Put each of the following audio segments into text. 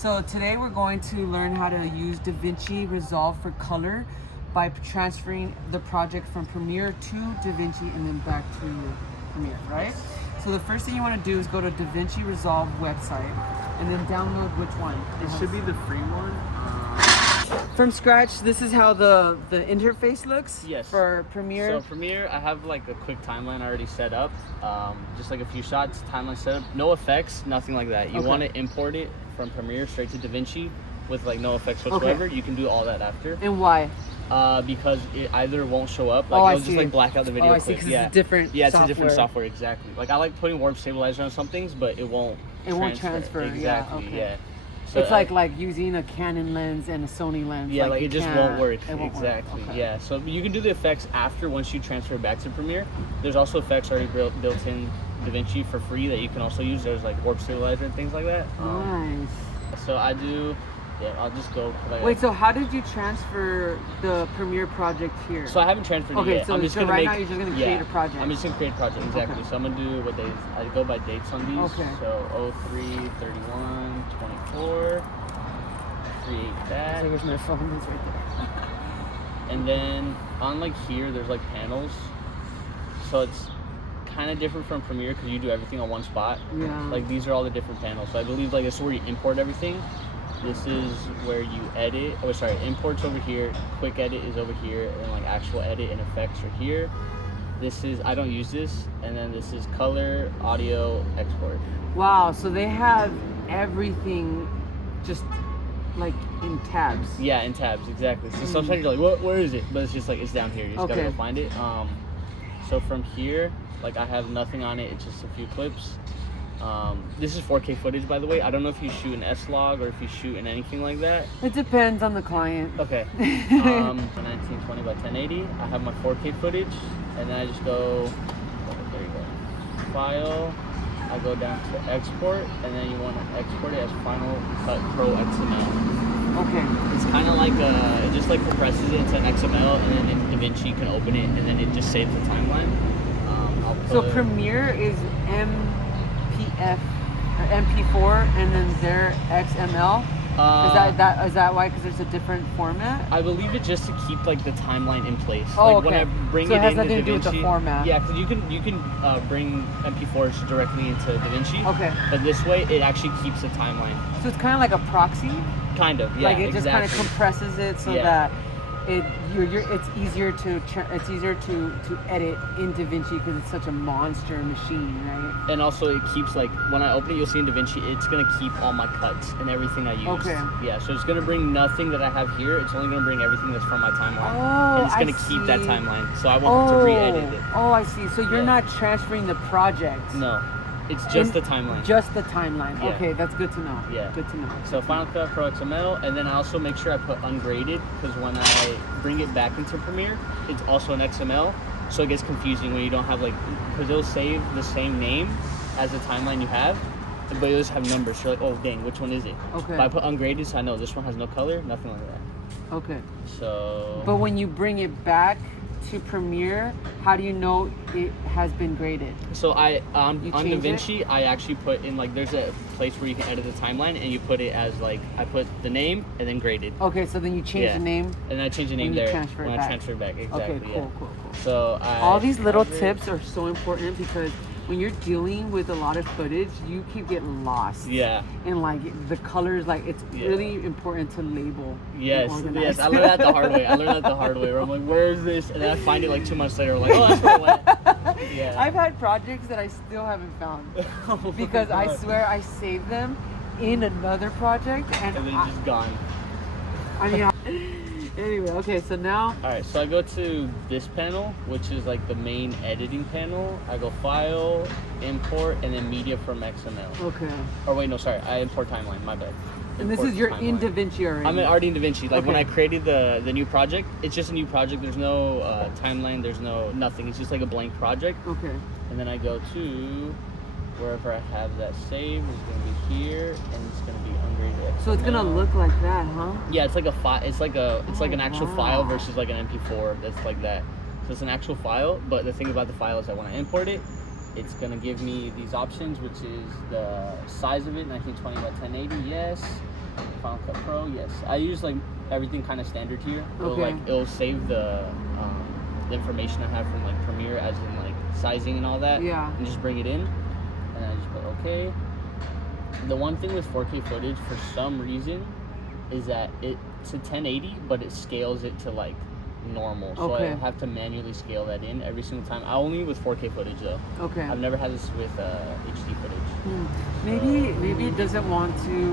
So today we're going to learn how to use DaVinci Resolve for color by transferring the project from Premiere to DaVinci and then back to Premiere, right? So the first thing you want to do is go to DaVinci Resolve website and then download which one? It should be the free one. From scratch, this is how the interface looks. Yes. For Premiere. So Premiere, I have like a quick timeline already set up, just like a few shots, timeline set up, no effects, nothing like that. You want to import it from Premiere straight to DaVinci with like no effects whatsoever. You can do all that after. And why? Because it either won't show up, like it'll just like black out the video I see, clip. it's a different it's software. a different software, exactly. Like I like putting warp stabilizer on some things, but it won't transfer. Exactly, yeah. So, it's like using a Canon lens and a Sony lens. Yeah, like it just won't work. It won't exactly. work. Okay. Yeah. So you can do the effects after once you transfer it back to Premiere. There's also effects already built in DaVinci for free that you can also use. There's like warp stabilizer and things like that. Nice. So I do. Yeah, I'll just go. Wait, so how did you transfer the Premiere project here? So I haven't transferred it yet. So, I'm just gonna right now you're just going to create a project. I'm just going to create a project, exactly. Okay. So I'm going to do what days. I go by dates on these. Okay. So 03, 31, 24. Create that. So here's my phone, it's right there. And then on like here, there's like panels. So it's kind of different from Premiere because you do everything on one spot. Yeah. Like these are all the different panels. So I believe like this is where you import everything. This is where you edit. Oh, sorry, imports over here. Quick edit is over here, and like actual edit and effects are here. This is, I don't use this, and then this is color, audio, export. Wow, so they have everything just like in tabs. Yeah, in tabs, exactly. So sometimes you're like, where is it? But it's just like, it's down here. You just gotta go find it. So from here, like I have nothing on it. It's just a few clips. This is 4K footage, by the way. I don't know if you shoot an S-Log or if you shoot in anything like that. It depends on the client. Okay. 1920 by 1080. I have my 4K footage, and then I just go, there you go, File. I go down to Export, and then you want to export it as Final Cut Pro XML. Okay. It's kind of like it just like compresses it into an XML, and then in DaVinci you can open it, and then it just saves the timeline. So Premiere is MPF or MP4, and then their XML. Is that why? Because there's a different format. I believe it just to keep like the timeline in place. Oh, like when I bring so it has into nothing to do with the format. Yeah, because you can bring MP4s directly into DaVinci. Okay. But this way, it actually keeps the timeline. So it's kind of like a proxy. Kind of, yeah. Like it just kind of compresses it so that it's easier to edit in DaVinci because it's such a monster machine, right? And also it keeps like when I open it, you'll see in DaVinci it's gonna keep all my cuts and everything I use. Okay. Yeah, so it's gonna bring nothing that I have here. It's only gonna bring everything that's from my timeline. Oh, and it's gonna keep that timeline, so I won't have to re-edit it. Oh, I see. So you're not transferring the project. No. It's just the timeline. Just the timeline. Yeah. Okay, that's good to know. Yeah. Good to know. So Final Cut Pro XML, and then I also make sure I put ungraded because when I bring it back into Premiere, it's also an XML, so it gets confusing when you don't have like, because it'll save the same name as the timeline you have, but it'll just have numbers. So you're like, oh dang, which one is it? Okay. But I put ungraded, so I know this one has no color, nothing like that. Okay. So. But when you bring it back to Premiere, how do you know it has been graded? So on DaVinci, it? I actually put in like there's a place where you can edit the timeline, and you put it as like I put the name and then graded. Okay, so then you change the name. And then I change the name there when I transfer it back. Exactly. Okay, cool. So all these little tips are so important because when you're dealing with a lot of footage, you keep getting lost. Yeah. And like the colors, like it's really important to label. Yes. I learned that the hard way. Where I'm like, where is this? And then I find it like 2 months later. I'm like, oh, that's where it went. Yeah. I've had projects that I still haven't found because I swear I saved them in another project and they're just gone. I mean, anyway, okay, so now. All right, so I go to this panel, which is like the main editing panel. I go File, Import, and then Media from XML. Okay. Or wait, no, sorry, I import timeline. My bad. And this is you're in DaVinci already. I'm already in DaVinci. Like when I created the new project, it's just a new project. There's no timeline. There's nothing. It's just like a blank project. Okay. And then I go to wherever I have that saved. It's gonna be here, and it's gonna be ungraded XML. So it's gonna look like that, huh? Yeah, it's like a file. It's like an actual file versus like an MP4. That's like that. So it's an actual file. But the thing about the file is that when I import it, it's gonna give me these options, which is the size of it, 1920 by 1080, yes. Final Cut Pro, yes. I use like everything kind of standard here. Okay. It'll save the information I have from like Premiere, as in like sizing and all that. Yeah. And just bring it in, and I just put okay. The one thing with 4K footage, for some reason, is that it's a 1080, but it scales it to like normal. So I have to manually scale that in every single time. I only with 4K footage though. Okay. I've never had this with HD footage. Maybe it doesn't want to,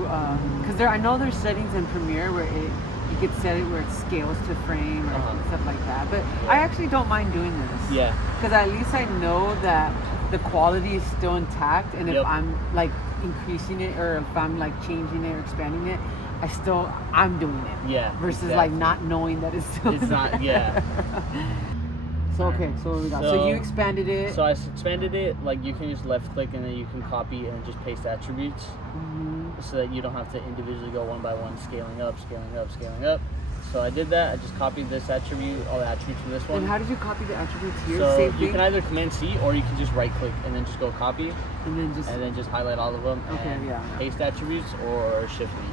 because I know there's settings in Premiere where you could set it where it scales to frame or stuff like that. But I actually don't mind doing this. Yeah. Because at least I know that the quality is still intact, and if I'm like increasing it or if I'm like changing it or expanding it, I'm doing it. Yeah. Versus like not knowing that it's still It's not. Yeah. So okay, so what we got? So you expanded it. So I expanded it. Like you can just left click and then you can copy and just paste attributes, so that you don't have to individually go one by one, scaling up, scaling up, scaling up. So I did that. I just copied this attribute, all the attributes from this one. And how did you copy the attributes here? So Same you thing? can either Command C or you can just right click and then just go copy, and then just highlight all of them. Okay, and yeah. Paste attributes or Shift V.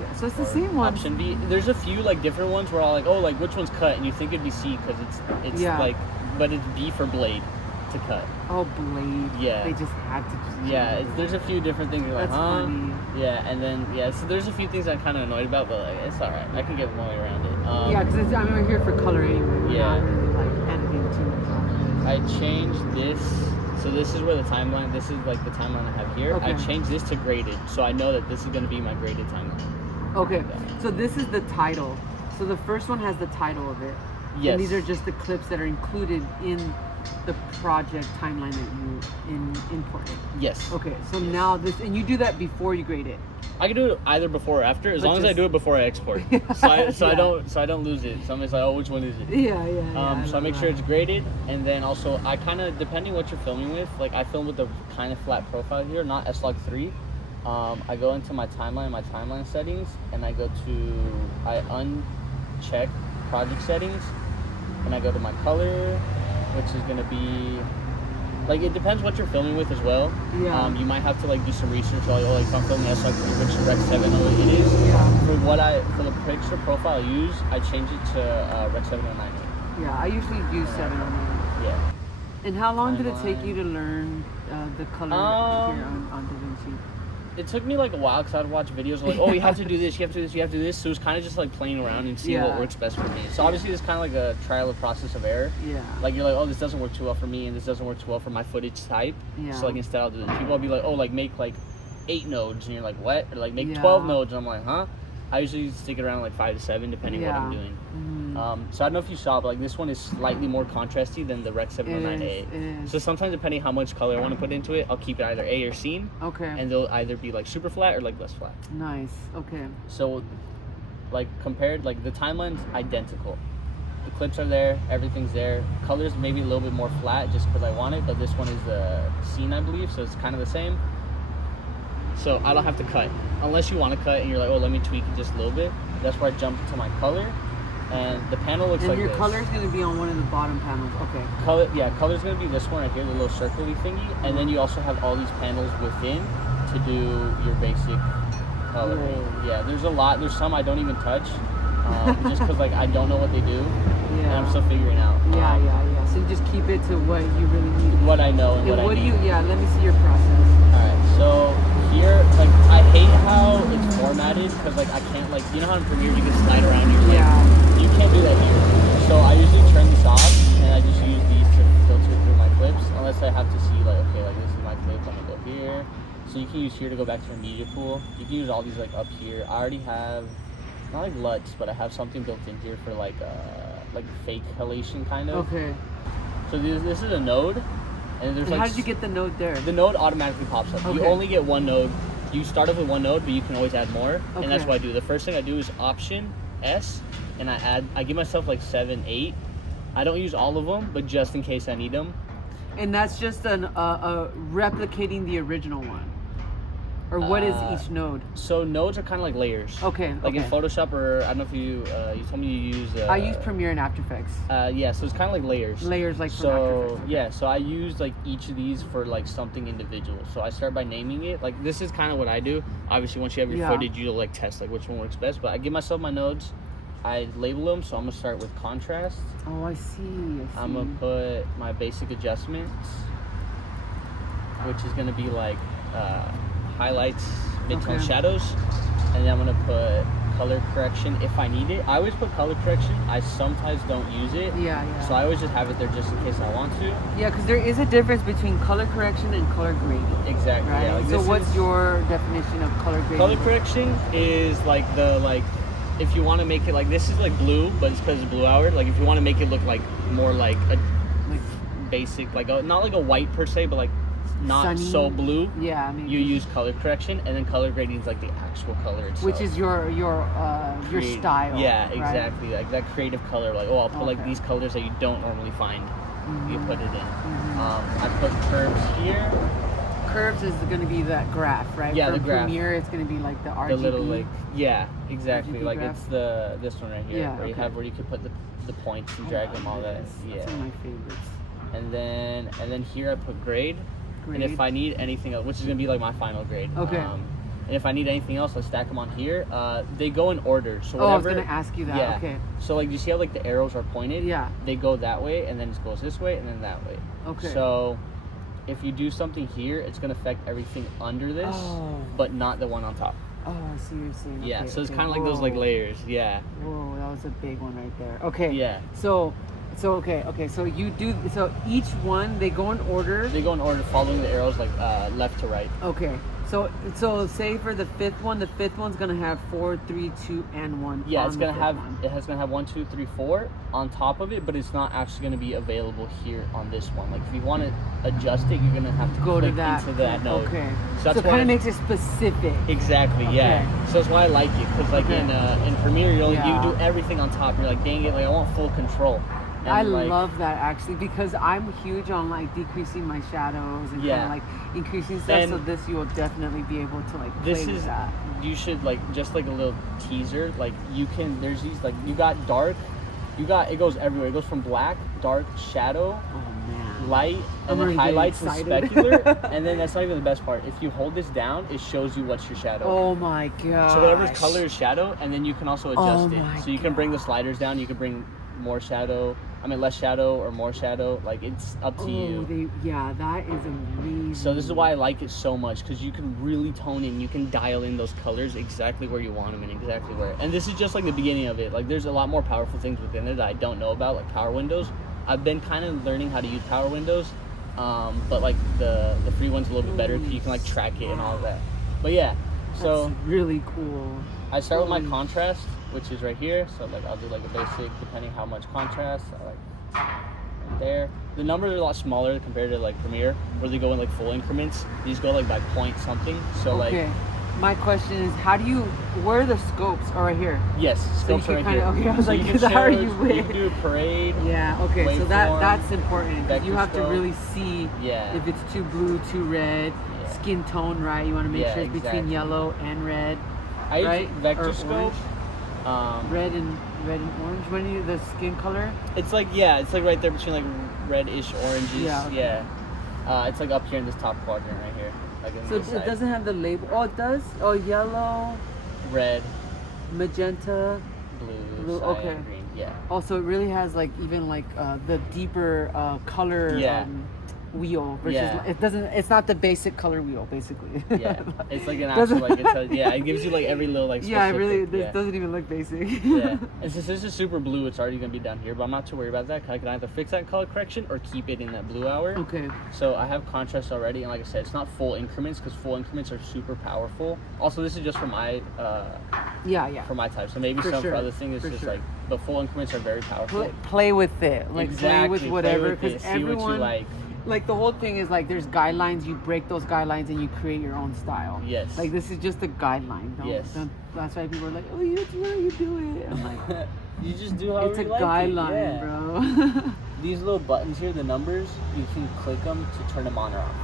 Yeah. So it's the same one. Option V. There's a few like different ones where I'll like, oh, like which one's cut, and you think it'd be C because it's like, but it's B for blade to cut. Oh, blade. Yeah. They just had to. There's a few different things. You're like, That's funny. Yeah, and then so there's a few things I'm kind of annoyed about, but like it's all right. I can get my way around it. Yeah, because we're here for color anyway. We're not really like editing too much on I changed this. So this is where the timeline. This is like the timeline I have here. Okay. I changed this to graded, so I know that this is going to be my graded timeline. Okay, so this is the title. So the first one has the title of it. Yes. And these are just the clips that are included in the project timeline that you imported. Yes. Okay, so now this, and you do that before you grade it. I can do it either before or after, as long as I do it before I export. I don't lose it. Somebody's like, oh, which one is it? Yeah. So I make sure it's graded, and then also I kind of, depending what you're filming with, like I film with a kind of flat profile here, not S-Log 3. I go into my timeline settings, and I uncheck project settings, and I go to my color, which is gonna be, like, it depends what you're filming with as well. Yeah. You might have to like do some research, like, oh, like if I'm filming S-Log 3, which Rec 7 it is. Yeah. For the picture profile I use, I change it to Rec 7098. Yeah, I usually use 709. Yeah. And how long did it take you to learn the color here on DaVinci? It took me like a while because I'd watch videos like, oh, you have to do this, you have to do this, you have to do this. So it was kind of just like playing around and seeing what works best for me. So obviously it's kind of like a trial and process of error. Yeah. Like you're like, oh, this doesn't work too well for me, and this doesn't work too well for my footage type. Yeah. So like instead I'll do this. People will be like, oh, like make like 8 nodes, and you're like, what? Or like make 12 nodes, and I'm like, huh? I usually stick it around like 5 to 7 depending what I'm doing. So I don't know if you saw, but like this one is slightly more contrasty than the Rec 709A. It is. So sometimes depending how much color I want to put into it, I'll keep it either A or C. Okay. And they'll either be like super flat or like less flat. Nice. Okay. So like compared, like the timeline's identical. The clips are there, everything's there. Colors maybe a little bit more flat just because I want it, but this one is the scene, I believe, so it's kind of the same. So I don't have to cut. Unless you want to cut and you're like, oh, let me tweak it just a little bit. That's where I jump into my color. And the panel looks like this. And your color is going to be on one of the bottom panels. Okay. Color's going to be this one right here, the little circly thingy. And then you also have all these panels within to do your basic coloring. Right. Yeah, there's a lot. There's some I don't even touch. Just because like I don't know what they do. Yeah. And I'm still figuring out. Yeah. So you just keep it to what you really need. What I know and what I need. Let me see your process. Alright, so here, like, I hate how it's formatted because, like, I can't, like, you know how in Premiere you can slide around your, like, you can't do that here. So I usually turn this off, and I just use these to filter through my clips, unless I have to see, like, okay, like, this is my clip, I'm gonna go here. So you can use here to go back to your media pool. You can use all these, like, up here. I already have, not like LUTs, but I have something built in here for, like fake halation, kind of. Okay. So this is a node. And there's how did you get the node there? The node automatically pops up. Okay. You only get one node. You start off with one node, but you can always add more. Okay. And that's what I do. The first thing I do is Option S, and I give myself like 7, 8. I don't use all of them, but just in case I need them. And that's just replicating the original one. Or what is each node? So nodes are kind of like layers. Okay. Like in Photoshop, or I don't know if you told me you use. I use Premiere and After Effects. Yeah, so it's kind of like layers. Layers like from so After Effects. Okay. yeah, so I use like each of these for like something individual. So I start by naming it. Like this is kind of what I do. Obviously, once you have your footage, you like test like which one works best. But I give myself my nodes. I label them. So I'm gonna start with contrast. Oh, I see. I'm gonna put my basic adjustments, which is gonna be like highlights, midtone, shadows, and then I'm gonna put color correction if I need it. I always put color correction. I sometimes don't use it. Yeah. So I always just have it there just in case I want to. Yeah, because there is a difference between color correction and color grading. Exactly. Right? Yeah, like so what's your definition of color grading? Color correction is like if you want to make it like this is like blue, but it's because it's blue hour. Like if you want to make it look like more like a basic, like not like a white per se, but like not sunny, so blue. Yeah, maybe. You use color correction, and then color grading is like the actual color itself, which is your style. Yeah, exactly. Right? Like that creative color. Like I'll put like these colors that you don't normally find. You put it in. I put curves here. Curves is going to be that graph, right? Yeah, For the graph. Premiere, it's going to be like the RGB. The little like exactly. RGB like graph. It's this one right here, where you have where you can put the points and drag them all that. Yeah. That's one of my favorites. And then here I put grade. And if I need anything else, which is gonna be like my final grade. Okay. And if I need anything else, I stack them on here. They go in order. So I was gonna ask you that. Yeah. Okay. So like, you see how like the arrows are pointed? Yeah. They go that way, and then it goes this way, and then that way. Okay. So if you do something here, it's gonna affect everything under this, but not the one on top. Oh, I see what you're saying. Yeah. Okay, So it's kind of like those like layers. Yeah. Whoa, that was a big one right there. Okay. Yeah. So okay. So you do. So each one they go in order. They go in order, following the arrows like left to right. Okay. So say for the fifth one's gonna have 4, 3, 2, and 1. Yeah, it's gonna have 1, 2, 3, 4 on top of it, but it's not actually gonna be available here on this one. Like if you want to adjust it, you're gonna have to go click to that into that node. Okay. So it kind of makes it specific. Exactly. Okay. Yeah. So that's why I like it, because like in Premiere, you do everything on top. You're like, dang it, like I want full control. And I love that actually, because I'm huge on like decreasing my shadows and kind of like increasing stuff. And so this you will definitely be able to like play with that. You should like just like a little teaser. Like there's these like you got dark, it goes everywhere. It goes from black, dark, shadow, light, and then highlights and specular. And then that's not even the best part. If you hold this down, it shows you what's your shadow. Oh my god! So whatever's color is shadow, and then you can also adjust it. So you can bring the sliders down. You can bring more shadow. Less shadow or more shadow. Like it's up to you. That is amazing. So this is why I like it so much, because you can really tone in. You can dial in those colors exactly where you want them and exactly where. And this is just like the beginning of it. Like there's a lot more powerful things within it that I don't know about, like power windows. I've been kind of learning how to use power windows, but like the free one's a little bit better because you can like track it and all of that. But yeah, so that's really cool. I start with my contrast, which is right here. So like I'll do like a basic, depending how much contrast. I like right there. The numbers are a lot smaller compared to like Premiere, where they go in like full increments. These go like by point something. So like. My question is, where are the scopes? Oh, right here. Yes, scopes are right here. Okay, I was so like, you how are you You can do a parade. Yeah, okay, so that's important, because you have to scope. really see if it's too blue, too red, skin tone, right? You want to make sure it's between yellow and red. I use vector scope. Red and orange. When you the skin color? It's like it's like right there between like reddish oranges. Yeah. Okay. Yeah. It's like up here in this top quadrant right here. Like so it doesn't have the label. Oh, it does. Oh, yellow, red, magenta, blue, cyan, green. Yeah. Also, it really has like even like the deeper color. Wheel versus it's not the basic color wheel basically. It's like an actual like it gives you like every little like specific, this doesn't even look basic. And since this is super blue, it's already gonna be down here, but I'm not too worried about that. I can either fix that color correction or keep it in that blue hour. Okay. So I have contrast already, and like I said, it's not full increments, because full increments are super powerful. Also, this is just for my for my type, so maybe for other things it's just like, but full increments are very powerful. Play with it, like play with whatever, because everyone see what you like. Like the whole thing is like there's guidelines, you break those guidelines and you create your own style. Yes. Like this is just a guideline. That's why people are like, oh, you do it. I'm like, you just do how it's a guideline, bro. These little buttons here, the numbers, you can click them to turn them on or off.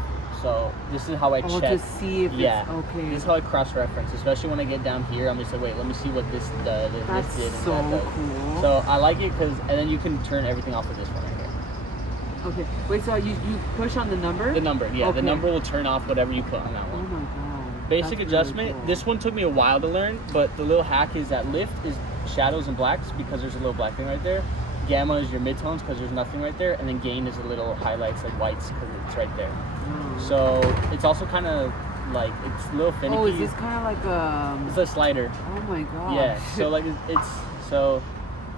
So this is how I Oh, check. to see if it's okay. This is how I cross-reference, especially when I get down here. I'm just like, wait, let me see what this does. That's this did, and so that does. cool. So I like it because, and then you can turn everything off with this one right here. Okay. Wait, so you push on the number? The number, yeah. Okay. The number will turn off whatever you put on that Oh one. my god. Basic That's adjustment. really cool. This one took me a while to learn, but the little hack is that lift is shadows and blacks because there's a little black thing right there. Gamma is your midtones because there's nothing right there, and then gain is the little highlights like whites because it's right there. Oh. So it's also kind of like it's a little finicky. Oh, is this kind of like a? It's a slider. Oh my god. Yeah. So like it's so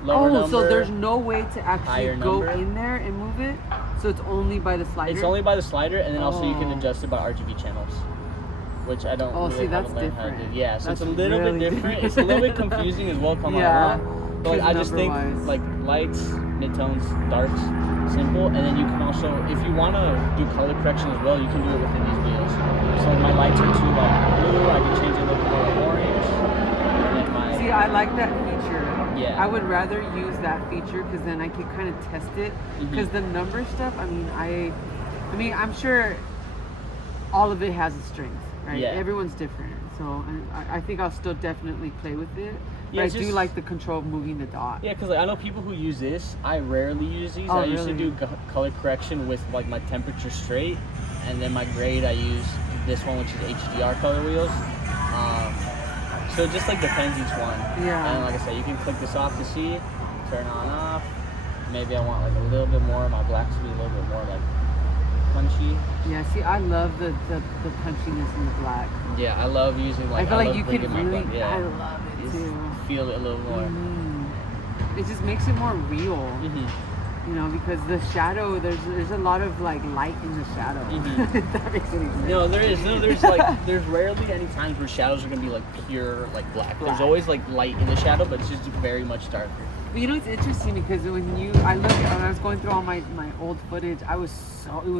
lower number. So there's no way to actually higher go number. in there and move it. So it's only by the slider. It's only by the slider, and then also you can Oh. adjust it by RGB channels, which I don't. Oh, really see, that's haven't learned how to different. do. Yeah, so That's it's a little really bit different. It's a little bit confusing as well. Come Yeah. on. But like, I just think number-wise. like lights, midtones, darks, simple, and then you can also, if you want to do color correction as well, you can do it within these wheels. So if my lights are too like blue, I can change it a little bit more like orange. And then my See, I like that feature. Yeah. I would rather use that feature because then I can kind of test it. Mhm. Because the number stuff, I mean, I'm sure all of it has a strength, right? Yeah. Everyone's different, so I think I'll still definitely play with it. Yeah, But I it's do just- like the control of moving the dot. yeah, because like, I know people who use this. I rarely use these. Oh, I used to really? do color correction with like my temperature straight, and then my grade I use this one, which is HDR color wheels. So it just like depends each one. Yeah. And like I said, you can click this off to see, turn on off. Maybe I want like a little bit more. My blacks to be a little bit more like punchy. Yeah, see, I love the punchiness in the black. Yeah, I love using like. I feel like love you could bringing my really, black- yeah. I love it Just too. feel it a little more. It just makes it more real. Mhm. You know, because the shadow, there's a lot of like light in the shadow. Mhm. If that makes any sense. No, there is. No, there's like there's rarely any times where shadows are gonna be like pure like black. There's Black. always like light in the shadow, but it's just very much darker. But you know, it's interesting because when I was going through all my old footage, it was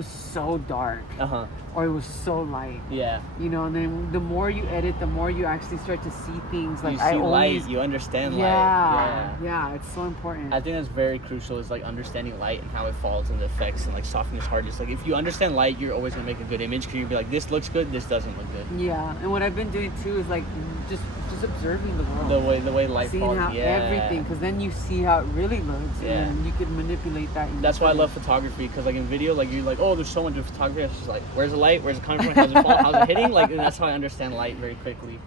so dark, Uh-huh. or it was so light. Yeah. You know, and then the more you edit, the more you actually start to see things. Like You see I light, always, you understand light. yeah, it's so important. I think that's very crucial is like understanding light and how it falls and the effects and like softness, hardness. Like if you understand light, you're always gonna make a good image because you'll be like, this looks good, this doesn't look good. Yeah, and what I've been doing too is like just observing the world. The way light Seeing falls. how everything, because then you see how it really looks, Yeah. and you can manipulate that. in That's your why I love footage. photography because like in video, like you're like, oh, there's so much of photography. It's just like, where's the light? Where's it coming from? How's it fall? How's it hitting? Like, and that's how I understand light very quickly.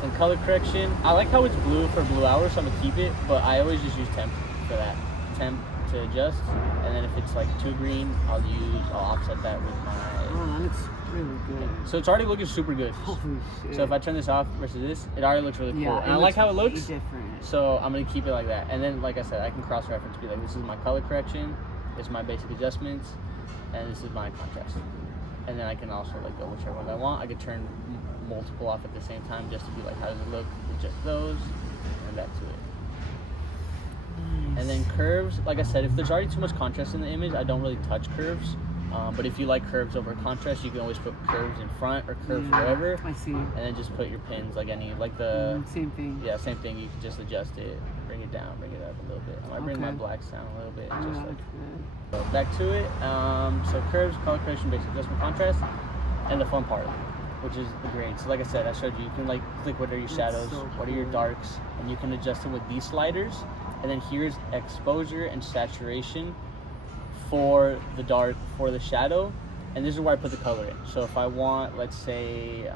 So color correction, I like how it's blue for blue hours, so I'm gonna keep it. But I always just use temp for that. Temp to adjust, and then if it's like too green, I'll offset that with my. Oh, that looks really good. So it's already looking super good. Holy shit. So if I turn this off versus this, it already looks really cool. Yeah, And I like how it way looks. different. So I'm gonna keep it like that. And then, like I said, I can cross-reference, be like, this is my color correction, this is my basic adjustments, and this is my contrast. And then I can also like go whichever one I want. I could turn multiple off at the same time just to be like, how does it look? Adjust those, and back to it. And then curves, like I said, if there's already too much contrast in the image, I don't really touch curves. But if you like curves over contrast, you can always put curves in front or curves wherever, I see. and then just put your pins like any like the Same thing. yeah, same thing. You can just adjust it, bring it down, bring it up a little bit. I might bring my Okay. blacks down a little bit, Yeah, just like that's good. so back to it. So curves, color correction, basic adjustment, contrast, and the fun part, which is the grade. So like I said, I showed you, you can like click what are your shadows, so what are your cool. darks, and you can adjust it with these sliders. And then here's exposure and saturation for the dark, for the shadow. And this is where I put the color in. So if I want, let's say,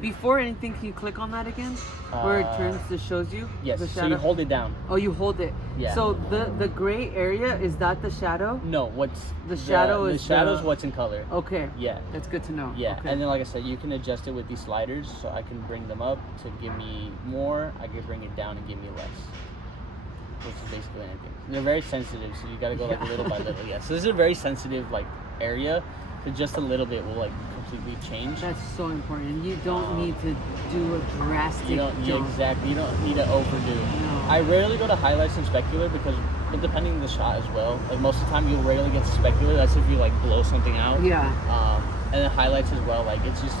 Before anything, can you click on that again? Where it turns to shows you yes, the so shadow? you hold it down. Oh, you hold it. Yeah. So the gray area, is that the shadow? No, what's The shadow is the shadow's the- what's in color. Okay. Yeah. That's good to know. Yeah, Okay. and then like I said, you can adjust it with these sliders, so I can bring them up to give me more. I can bring it down and give me less, which is basically anything. They're very sensitive, so you got to go like Yeah. little by little. Yeah, so this is a very sensitive like area. So just a little bit will like completely change. That's so important. You don't need to do a drastic You don't jump. exactly. You don't need to overdo. No. I rarely go to highlights and specular because, but depending on the shot as well. Like most of the time, you'll rarely get specular. That's if you like blow something out. Yeah. And then highlights as well. Like it's just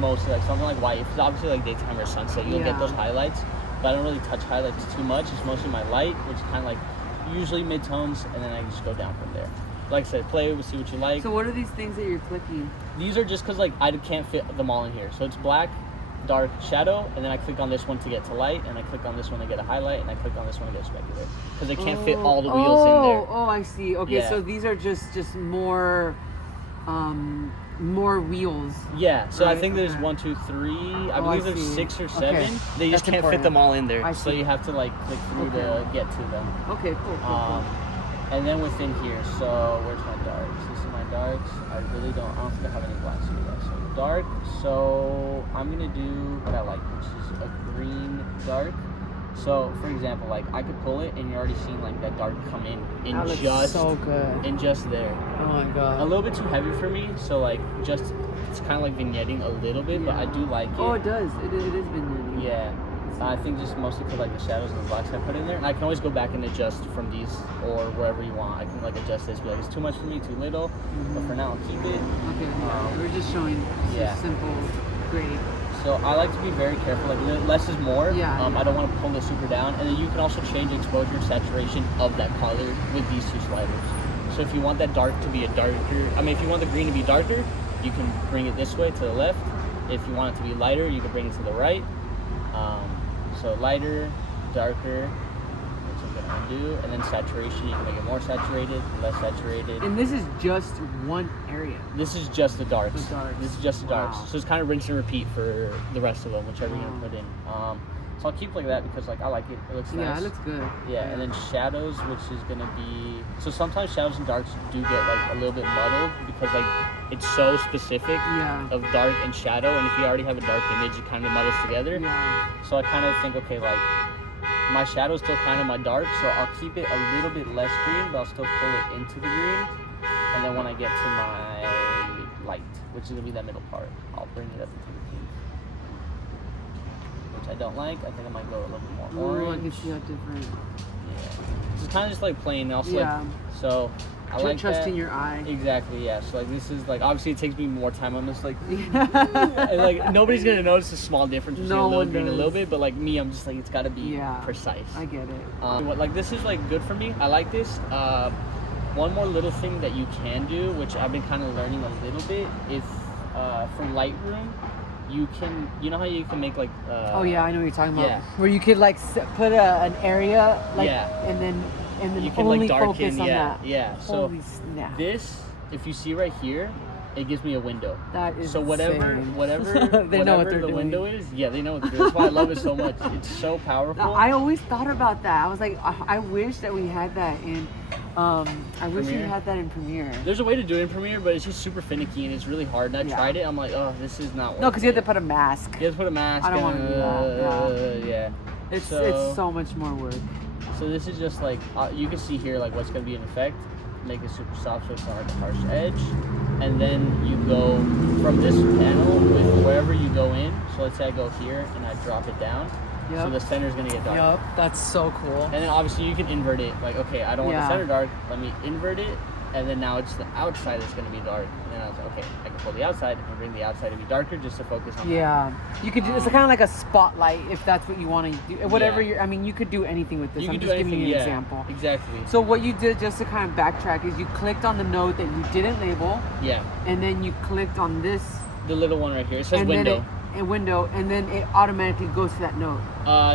mostly like something like white. If it's obviously like daytime or sunset, you'll Yeah. get those highlights. But I don't really touch highlights too much. It's mostly my light, which is kind of like usually mid-tones, and then I just go down from there. Like I said, play with, see what you like. So what are these things that you're clicking? These are just because like I can't fit them all in here. So it's black, dark, shadow, and then I click on this one to get to light, and I click on this one to get a highlight, and I click on this one to get specular. Because I can't fit all the wheels in there. Oh, I see. Okay, Yeah. so these are just more wheels. Yeah, so I Right, think there's okay. 1, 2, 3. I Oh, believe I there's see. 6 or 7. Okay. They just That's can't fit important. them all in there. I So see. you have to like click through to Okay. get to them. Okay, cool. And then within here, so where's my darks? This is my darks. I don't think I have any blacks here yet. So dark. So I'm gonna do what I like, which is a green dark. So for example, like I could pull it and you're already seeing like that dark come in That looks just so good. in just there. Oh my god. A little bit too heavy for me, so like just it's kind of like vignetting a little bit, but I do like it. Oh, it does. It is vignetti. Yeah. I think just mostly for like the shadows and the blacks I put in there, and I can always go back and adjust from these or wherever you want. I can like adjust this, be like it's too much for me, too little. But for now, I'll keep it. Okay. We're just showing yeah. simple grade. So I like to be very careful. Like less is more. Yeah. I don't want to pull it super down, and then you can also change exposure and saturation of that color with these 2 sliders. So if you want that dark to be a darker, if you want the green to be darker, you can bring it this way to the left. If you want it to be lighter, you can bring it to the right. So lighter, darker, which I'm gonna undo, and then saturation, you can make it more saturated, less saturated. And this is just one area. This is just the darks. The darks. This is just the darks. Wow. So it's kind of rinse and repeat for the rest of them, whichever you're Wow. gonna put in. So I'll keep like that because like I like it. It looks nice. Yeah, it looks good. Yeah, and then shadows, which is gonna be so sometimes shadows and darks do get like a little bit muddled because like it's so specific of dark and shadow, and if you already have a dark image, it kind of muddles together. Yeah. So I kind of think, okay, like my shadow's still kind of my dark, so I'll keep it a little bit less green, but I'll still pull it into the green. And then when I get to my light, which is gonna be that middle part, I'll bring it up into the pink, which I don't like. I think I might go a little bit more Oh, I orange. can see how different. Yeah. It's kind of just like plain. Also, like, so I like Trusting that. your eye. Exactly, yeah. So like this is like obviously it takes me more time. I'm just like, and, like nobody's gonna notice a small difference between a little green and a little bit, but like me, I'm just like it's gotta be precise. I get it. What like this is like good for me. I like this. One more little thing that you can do, which I've been kind of learning a little bit, is for Lightroom, you can, you know how you can make like oh yeah, I know what you're talking about. yeah. Where you could like put an area like and then you can only like darken, focus on that. Yeah. So Holy snap. this, if you see right here, it gives me a window. That is so whatever insane. whatever know what they're the doing. window is, yeah, they know what they're doing. That's why I love it so much. It's so powerful. I always thought about that. I was like, I wish that we had that in. I wish we Premiere? had that in Premiere. There's a way to do it in Premiere, but it's just super finicky and it's really hard. And I tried it. I'm like, oh, this is not. No, because you have to put a mask. You have to put a mask. I don't want to do that. Yeah. It's so much more work. So this is just like you can see here like what's gonna be in effect. Make it super soft so it's not like a harsh edge, and then you go from this panel with wherever you go in. So let's say I go here and I drop it down. Yep. So the center's gonna get dark. Yep, that's so cool. And then obviously you can invert it. Like, okay, I don't want the center dark. Let me invert it. And then now it's the outside that's gonna be dark. And then I was like, okay, I can pull the outside and bring the outside to be darker just to focus on that. You could do, it's kind of like a spotlight if that's what you want to do. Whatever you're, I mean, you could do anything with this. You I'm can just do giving anything, you an example. Exactly. So what you did, just to kind of backtrack, is you clicked on the node that you didn't label. Yeah. And then you clicked on this. The little one right here. It says and window. And then it automatically goes to that node.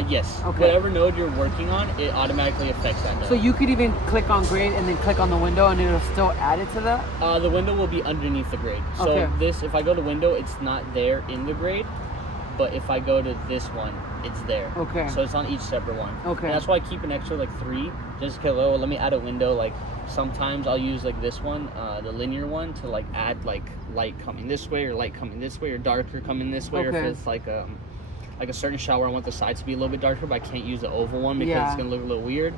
Yes. Okay. Whatever node you're working on, it automatically affects that node. So you could even click on grade and then click on the window and it'll still add it to that? The window will be underneath the grade. So this, if I go to window, it's not there in the grade. But if I go to this one, it's there. Okay. So it's on each separate one. Okay. And that's why I keep an extra like 3, just because let me add a window. Like sometimes I'll use like this one, the linear one, to like add like light coming this way or light coming this way or darker coming this way. Or if it's like a certain shot where I want the sides to be a little bit darker, but I can't use the oval one because it's gonna look a little weird.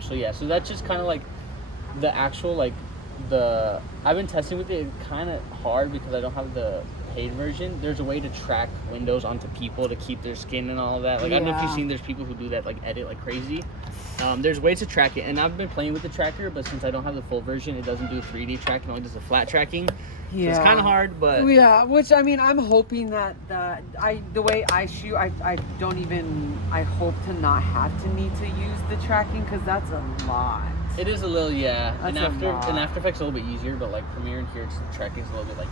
So yeah, so that's just kind of like the actual like I've been testing with it kind of hard because I don't have the paid version. There's a way to track windows onto people to keep their skin and all of that. Like I don't know if you've seen, there's people who do that, like edit like crazy. There's ways to track it, and I've been playing with the tracker, but since I don't have the full version, it doesn't do 3D tracking, it only does the flat tracking. Yeah. So it's kind of hard, but yeah, which I mean, I'm hoping that the way I shoot, I don't even, I hope to not have to need to use the tracking because that's a lot. it is a little, yeah. That's And a lot. After Effects a little bit easier, but like Premiere and here, it's tracking's a little bit like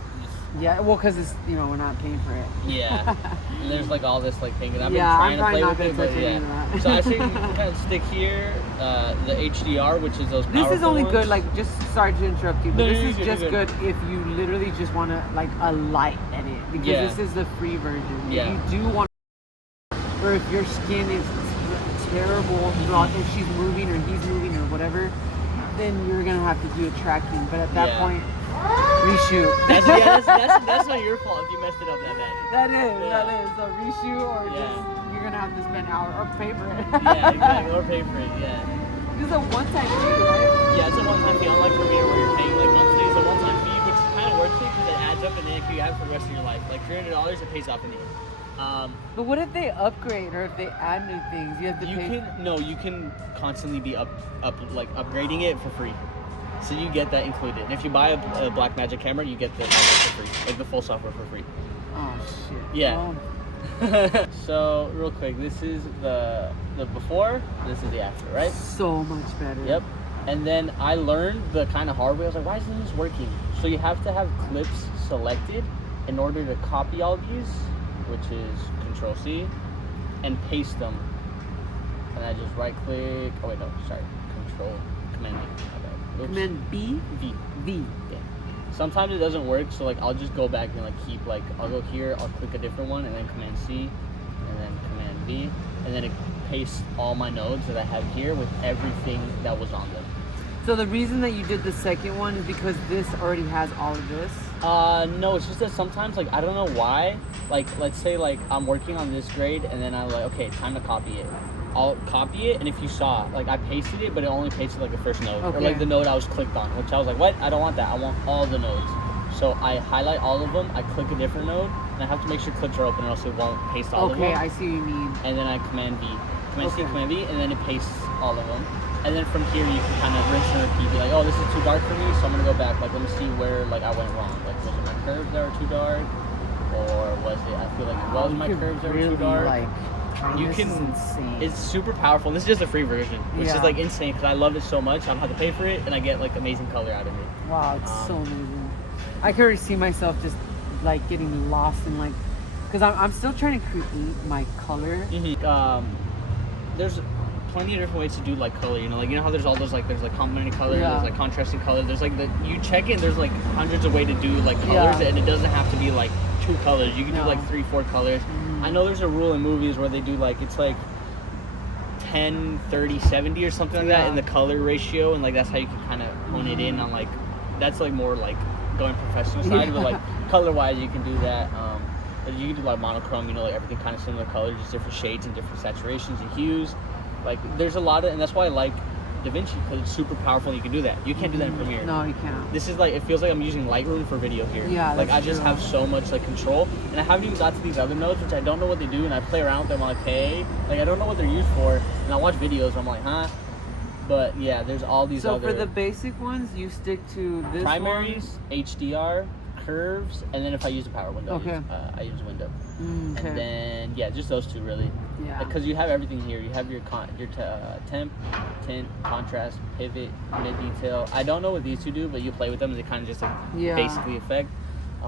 Yeah, well, because it's, you know, we're not paying for it. Yeah. And there's like all this like thing, and I've been Yeah, trying I'm to probably play not with it, gonna touch but any of yeah. that. So I think you can kind of stick here, the HDR, which is those powerful This is only ones. good, like, just sorry to interrupt you, but No, this you're is good, just you're good good. if you literally just want to, like, a light edit, because Yeah. this is the free version. Yeah. If you do want, or if your skin is terrible throughout, if she's moving or he's moving or whatever, then you're gonna have to do a tracking. But at that Yeah. point, reshoot. That's not your fault if you messed it up that bad. that is a reshoot, or Yeah. just you're gonna have to spend an hour or pay for it. Yeah, exactly. Or pay for it. Yeah. This is a one-time fee, right? Yeah, it's a one-time fee. Unlike Premiere, where you're paying like monthly, it's a one-time fee, which is kind of worth it because it adds up and then you have it for the rest of your life. Like $300, it pays off in the end. But what if they upgrade or if they add new things? You have to pay. You can constantly be upgrading it for free. So you get that included. And if you buy a Blackmagic camera, you get the for free, like the full software for free. Oh shit. Yeah. Well, So real quick, this is the before, this is the after, right? so much better. Yep. And then I learned the kind of hard way. I was like, why isn't this working? So you have to have clips selected in order to copy all these, which is Control C, and paste them. And I just right click. Oh wait, no, sorry. Command V. Oops. Command B. V. V. Yeah. Sometimes it doesn't work, so like I'll just go back and like keep like I'll go here, I'll click a different one, and then Command C, and then Command V, and then it pastes all my nodes that I have here with everything that was on them. So the reason that you did the second one is because this already has all of this. No, it's just that sometimes like I don't know why. Like let's say like I'm working on this grade, and then I'm like, okay, time to copy it. I'll copy it, and if you saw, like I pasted it, but it only pasted like the first node, or like the node I was clicked on, which I was like, what? I don't want that. I want all the nodes. So I highlight all of them, I click a different node, and I have to make sure clips are open, or else it won't paste all of them. Okay, I see what you mean. And then I Command V, Command C, Command V, and then it pastes all of them. And then from here you can kind of rinse and repeat. Be like, oh, this is too dark for me, so I'm gonna go back. Like, let me see where like I went wrong. Like, was it my curves that were too dark, or was it? I feel like it was my curves that were too dark. This is insane. It's super powerful. This is just a free version, which is like insane because I love it so much. I don't have to pay for it, and I get like amazing color out of it. Wow, it's so amazing. I can already see myself just like getting lost in like, because I'm still trying to create my color. There's plenty of different ways to do like color. You know how there's all those like there's like complementary color, there's like contrasting color. There's like you check it. There's like hundreds of ways to do like colors, and it doesn't have to be like 2 colors. You can do like 3, 4 colors. I know there's a rule in movies where they do like it's like 10, 30, 70 or something like that in the color ratio, and like that's how you can kind of hone it in on like that's like more like going professional side, but like color wise you can do that. But you can do like monochrome, like everything kind of similar colors, just different shades and different saturations and hues. Like there's a lot of, and that's why I like DaVinci, because it's super powerful and you can do that. You can't do that in Premiere. No, you can't. This is like, it feels like I'm using Lightroom for video here. Yeah, like I just true. have so much like control, and I haven't even got to these other nodes, which I don't know what they do, and I play around with them. I'm like, hey, like I don't know what they're used for, and I watch videos. I'm like, huh? But yeah, there's all these So other. for the basic ones, you stick to this primaries, HDR, curves, and then if I use a power window, I use window. Okay. And then yeah, just those two really. Yeah. Because you have everything here. You have your temp, tint, contrast, pivot, mid detail. I don't know what these two do, but you play with them and they kind of just like basically affect.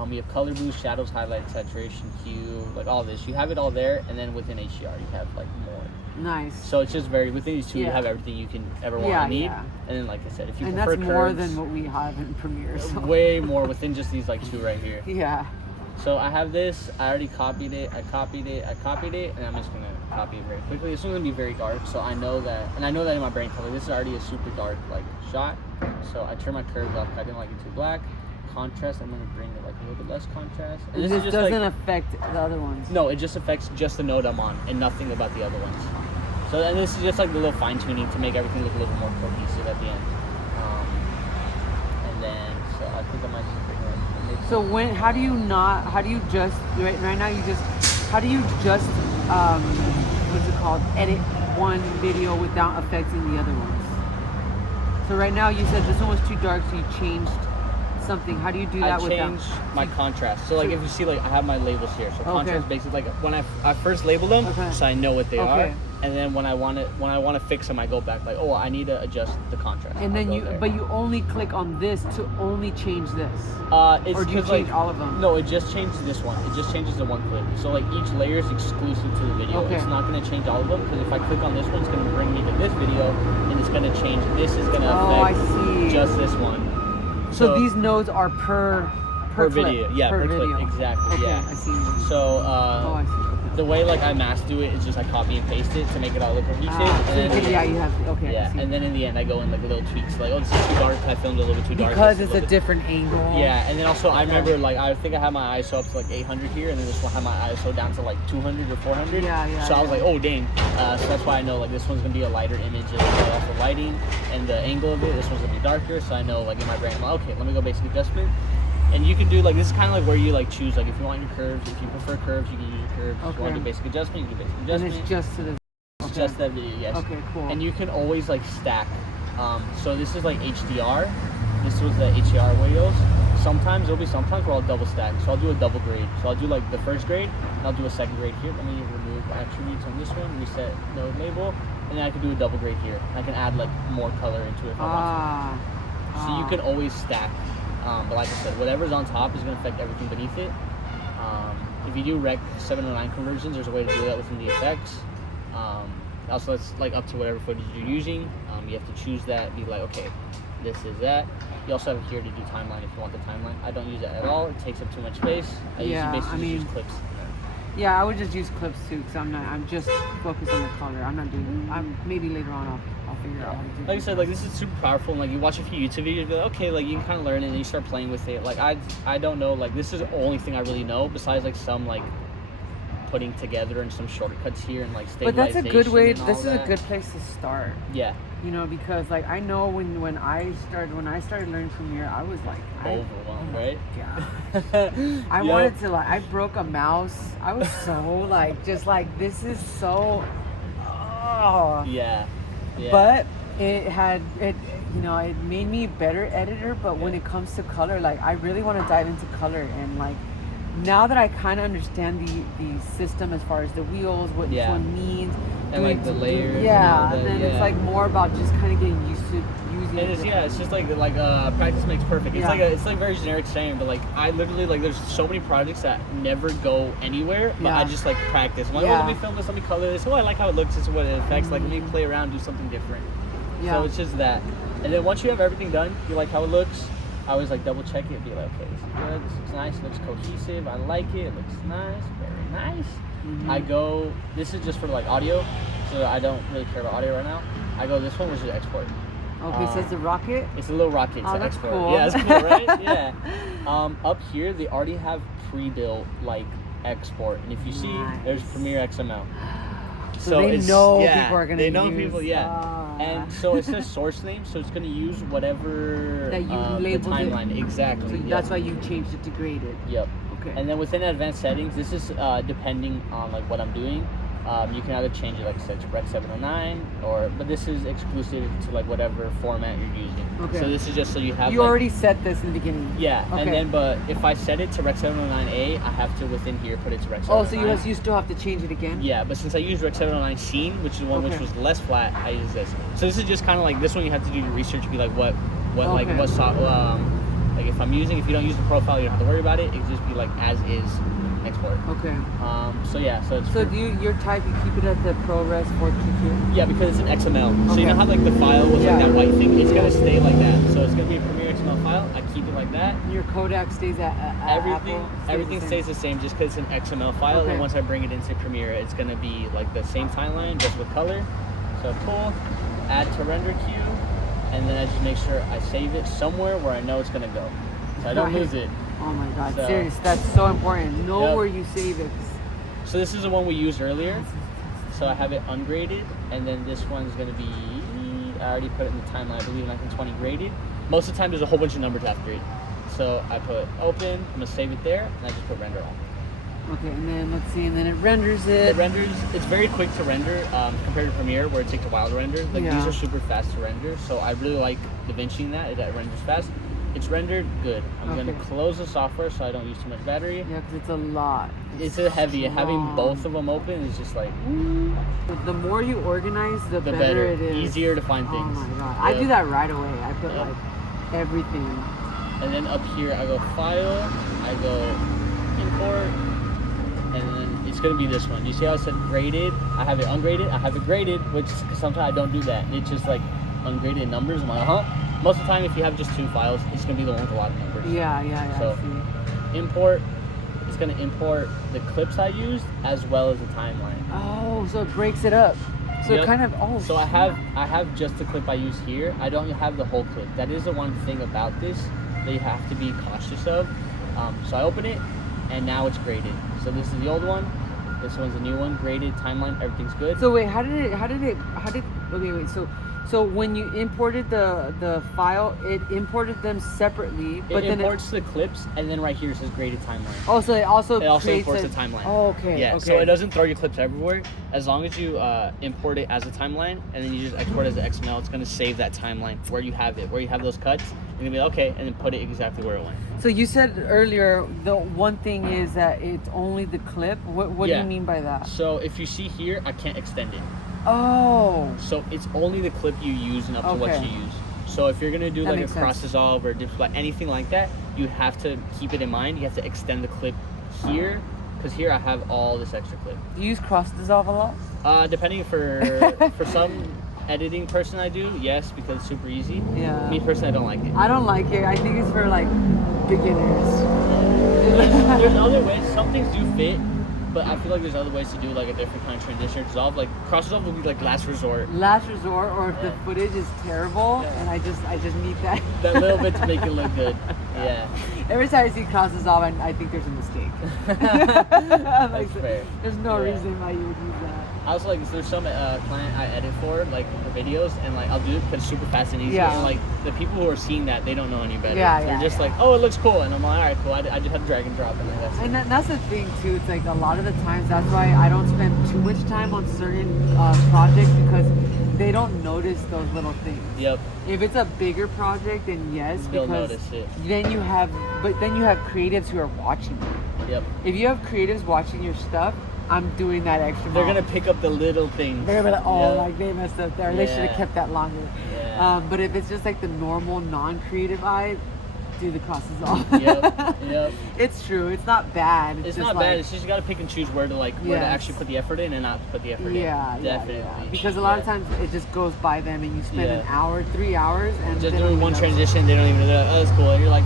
We have color boost, shadows, highlights, saturation, hue, like all this. You have it all there, and then within HDR you have like more. Nice. So it's just very within these two you have everything you can ever want to need. Yeah. And then like I said, if you and prefer that's more curves, than what we have in Premiere. So. way more within just these like two right here. Yeah. So I have this, I already copied it, and I'm just gonna copy it very quickly. This one's gonna be very dark, so I know that, and I know that in my brain color, this is already a super dark like shot. So I turn my curves off, I didn't like it too black. Contrast, I'm gonna bring it like a little bit less contrast. And this is just doesn't like, affect the other ones. No, it just affects just the node I'm on and nothing about the other ones. So, and this is just like a little fine tuning to make everything look a little more cohesive at the end. And then, so I think I might just bring it. So how do you just, right now you just, how do you just, what's it called, edit one video without affecting the other ones? So right now you said this one was too dark, so you changed something. How do you do that I change my contrast. So like if you see like I have my labels here. So contrast basically like when I first label them, so I know what they are. And then when I want to fix them, I go back like, oh, I need to adjust the contrast. And then you only click on this to only change this. It's or do you change all of them? No, it just changes this one. It just changes the one clip. So like each layer is exclusive to the video. Okay. It's not going to change all of them, because if I click on this one, it's going to bring me to this video, and it's going to change. This is going to affect just this one. So these nodes are per video. Yeah, per clip. Exactly. Okay, Yeah. I see. So I see. the way like I mass do it is just I copy and paste it to make it all look cohesive. You have okay. Yeah, and then in the end I go in like little tweaks, like, oh, this is too dark. I filmed a little bit too dark because it's a different angle. Yeah, and then also I remember like I think I had my ISO up to like 800 here, and then this one had my ISO down to like 200 or 400. Yeah. So I was like, oh dang. So that's why I know like this one's gonna be a lighter image, and also lighting and the angle of it. This one's gonna be darker, so I know like in my brain, I'm like, okay, let me go basic adjustment. And you can do like, this is kind of like where you like choose, like if you want your curves, if you prefer curves, you can use your curves. If you want to do basic adjustment, you do basic adjustment. And it's just to the It's just that video, yes. Okay, cool. And you can always like stack. So this is like HDR. This was the HDR videos. Sometimes where I'll double stack. So I'll do a double grade. So I'll do like the first grade, and I'll do a second grade here. Let me remove attributes on this one, reset node label, and then I can do a double grade here. I can add like more color into it if I want to. So you can always stack. But like I said, whatever's on top is going to affect everything beneath it. If you do Rec 709 conversions, there's a way to do that within the effects. Also, it's like up to whatever footage you're using. You have to choose that, be like, okay, this is that. You also have it here to do timeline if you want the timeline. I don't use it at all. It takes up too much space. I usually basically use clips. Yeah, I would just use clips too, because I'm just focused on the color. I'm not doing. Maybe later on I'll figure out how to do. Like I said, like this is super powerful. And, like you watch a few YouTube videos, be like, okay, like you can kind of learn it, and you start playing with it. Like I don't know. Like this is the only thing I really know, besides like some like putting together and some shortcuts here and like stabilization. But that's a good way. This is a good place to start. Yeah. You know, because like I know when I started learning Premiere, I was like overwhelmed, right? Yeah. I wanted to I broke a mouse. I was so like just like this is so. Oh. Yeah. But it made me a better editor. But when it comes to color, like I really want to dive into color, and like now that I kind of understand the system as far as the wheels, what each one means, and like the layers. And then it's like more about just kind of getting used to using. And it's just like practice makes perfect. It's like very generic saying, but like I literally like there's so many projects that never go anywhere, but I just like practice. I'm like, oh, let me film this, let me color this. Oh, I like how it looks. This is what it affects. Like let me play around, do something different. Yeah. So it's just that, and then once you have everything done, you like how it looks. I always like double check it and be like, okay, this is good, this looks nice, it looks cohesive, I like it looks nice, very nice. This is just for like audio, so I don't really care about audio right now. I go this one, which is export. Okay, so it's a rocket? It's a little rocket to that's export. Cool. Yeah, it's cool, right? Yeah. Up here, they already have pre-built like export, and if you see, there's Premiere XML. So they know people are gonna They know use, people, and so it says source name, so it's gonna use whatever that you labeled the timeline. Exactly. So that's why you changed it to graded. Yep. Okay. And then within advanced settings, this is depending on like what I'm doing. You can either change it like I said to Rec 709, but this is exclusive to like whatever format you're using. Okay. So this is just so you have. You already set this in the beginning. Yeah, okay. And then but if I set it to Rec 709A, I have to within here put it to Rec 709. Oh, so you still have to change it again? Yeah, but since I used Rec 709 Scene, which is the one which was less flat, I use this. So this is just kind of like this one. You have to do your research, be like what like what like if I'm using. If you don't use the profile, you don't have to worry about it. It just be like as is. Export. Okay. So do your type, you keep it at the ProRes 422? Yeah, because it's an XML. So you know how like the file was like that white thing? It's gonna stay like that. So it's gonna be a Premiere XML file. I keep it like that. Your Kodak stays at everything stays the same just because it's an XML file. And once I bring it into Premiere, it's gonna be like the same timeline just with color. So cool. Add to render queue, and then I just make sure I save it somewhere where I know it's gonna go, so I don't lose it. Oh my God, serious, that's so important. Know where you save it. So this is the one we used earlier. So I have it ungraded, and then this one's gonna be, I already put it in the timeline, I believe 1920 graded. Most of the time there's a whole bunch of numbers to have to grade. So I put open, I'm gonna save it there, and I just put render on. Okay, and then let's see, and then it renders it. It renders, it's very quick to render compared to Premiere where it takes a while to render. Like these are super fast to render, so I really like DaVinci in that, it renders fast. It's rendered good. I'm Okay. gonna close the software so I don't use too much battery. Yeah, because it's a lot. It's a heavy. Having strong. both of them open is just like The more you organize, the the better it is. easier to find Oh things. my god, I Yep. do that right away. I put Yep. like everything. And then up here I go file, I go import, and then it's gonna be this one. You see how I said graded? I have it ungraded, I have it graded, which sometimes I don't do that. It's just like ungraded numbers. I'm like, Most of the time, if you have just 2 files, it's gonna be the one with a lot of numbers. Yeah. So- I see. Import. It's gonna import the clips I used as well as the timeline. Oh, so it breaks it up. So Yep. it kind of So I have just the clip I use here. I don't have the whole clip. That is the one thing about this that you have to be cautious of. So I open it, and now it's graded. So this is the old one. This one's the new one. Graded, timeline, everything's good. So wait, okay, wait. So when you imported the file, it imported them separately, but it then imports the clips, and then right here it says graded timeline. so it also creates imports a- the timeline. Oh, okay. Yeah, Okay. so it doesn't throw your clips everywhere. As long as you import it as a timeline, and then you just export it as an XML, it's gonna save that timeline where you have it, where you have those cuts. You're gonna be like, okay, and then put it exactly where it went. So you said earlier the one thing is that it's only the clip. What do Yeah. you mean by that? So if you see here, I can't extend it. Oh. So it's only the clip you use and up to what Okay. you use. So if you're gonna do That like a makes cross sense. dissolve or like anything like that, you have to keep it in mind. You have to extend the clip here, because here I have all this extra clip. Do you use cross dissolve a lot? Depending for some editing person I do, yes, because it's super easy. Yeah. Me personally, I don't like it. I don't like it. I think it's for like beginners. There's other ways. Some things do fit, but I feel like there's other ways to do like a different kind of transition or dissolve. Like cross dissolve would be like last resort. Last resort, or if the Yeah. footage is terrible, Yeah. and I just need that. That little bit to make it look good. Yeah. Every time I see cross dissolve, I think there's a mistake. That's fair. There's no Yeah. reason why you would use that. I was like, there's some client I edit for, like the videos, and like I'll do it because it's super fast and easy. Yeah. And like the people who are seeing that, they don't know any better. Yeah, They're yeah, just yeah. like, oh, it looks cool, and I'm like, all right, cool. I just had to drag and drop, and like that's it. And that's the thing too. It's like a lot of the times that's why I don't spend too much time on certain projects, because they don't notice those little things. Yep. If it's a bigger project, then yes, They'll because notice it. then you have creatives who are watching you. Yep. If you have creatives watching your stuff, I'm doing that extra. They're mile. gonna pick up the little things. They're gonna be like, oh, Yeah. like they messed up there. They should have Yeah. kept that longer. Yeah. But if it's just like the normal non-creative eye, do the crosses off. Yep. Yep. It's true. It's not bad. It's just not like, bad. It's just you gotta pick and choose where to where to Yes. actually put the effort in and not put the effort in. Yeah, Definitely. yeah. Because a lot of Yeah. times it just goes by them, and you spend Yeah. an hour, 3 hours, and Just they don't doing even one notice. transition, they don't even know. Oh, that's cool. And you're like,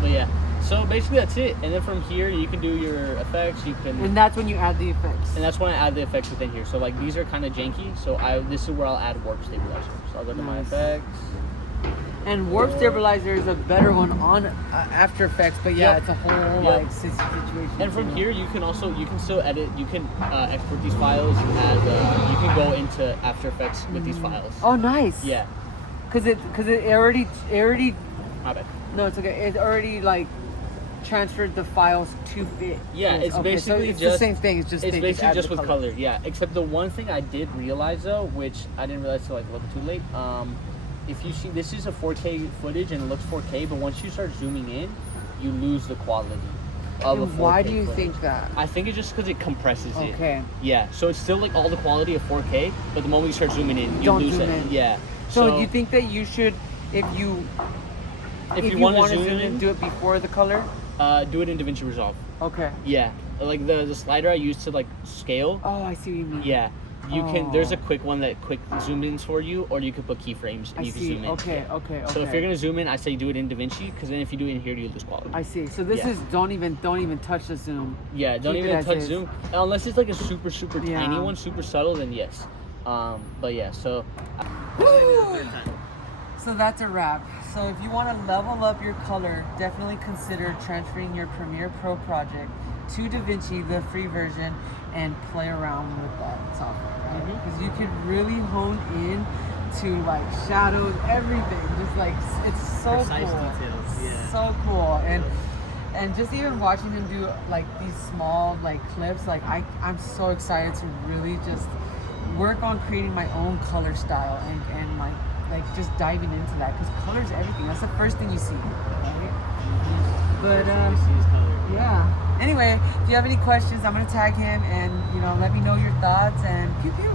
but yeah. So basically that's it. And then from here you can do your effects. You can, And that's when you add the effects. and that's when I add the effects within here. So like these are kind of janky. So this is where I'll add warp stabilizer. So I'll go to my Nice. effects. And warp stabilizer is a better one on After Effects, but yeah, Yep. it's a whole Yep. like situation. And from too. here you can still edit. You can export these files as you can go into After Effects with these files. Oh, nice. Yeah. Cause it already My bad. no, it's okay. It already like transferred the files to fit. Yeah, this. it's Okay, basically so it's just the same thing. It's just It's they basically add just the with color, yeah. Except the one thing I did realize though, which I didn't realize till like a little too late. If you see, this is a 4K footage and it looks 4K, but once you start zooming in, you lose the quality of a 4K And why do you footage. think that? I think it's just because it compresses it. Okay. Yeah, so it's still like all the quality of 4K, but the moment you start zooming in, you Don't lose zoom it. in. Yeah. So you think that you should, if you want wanna to zoom in, do it before the color? do it in DaVinci Resolve. Okay. Yeah, like the slider I use to like scale. Oh, I see what you mean. Yeah, you can. There's a Oh. quick one that quick zoom ins for you, or you could put keyframes and I you can see. zoom in. Okay, Yeah. okay, So if okay. you're gonna zoom in, I say do it in DaVinci, because then if you do it in here, you lose quality. I see. So this Yeah. is don't even touch the zoom. Yeah, don't Keep it even as touch is. zoom unless it's like a super Yeah. tiny one, super subtle. Then yes. But yeah, so. So that's a wrap. So if you want to level up your color, definitely consider transferring your Premiere Pro project to DaVinci, the free version, and play around with that software, right? Mhm. Because you could really hone in to like shadows, everything. Just like it's so Precise cool. details, yeah. So cool. And just even watching him do like these small like clips, like I'm so excited to really just work on creating my own color style and like like just diving into that because color is everything. That's the first thing you see, right? But yeah. Anyway, if you have any questions, I'm gonna tag him and let me know your thoughts and pew pew.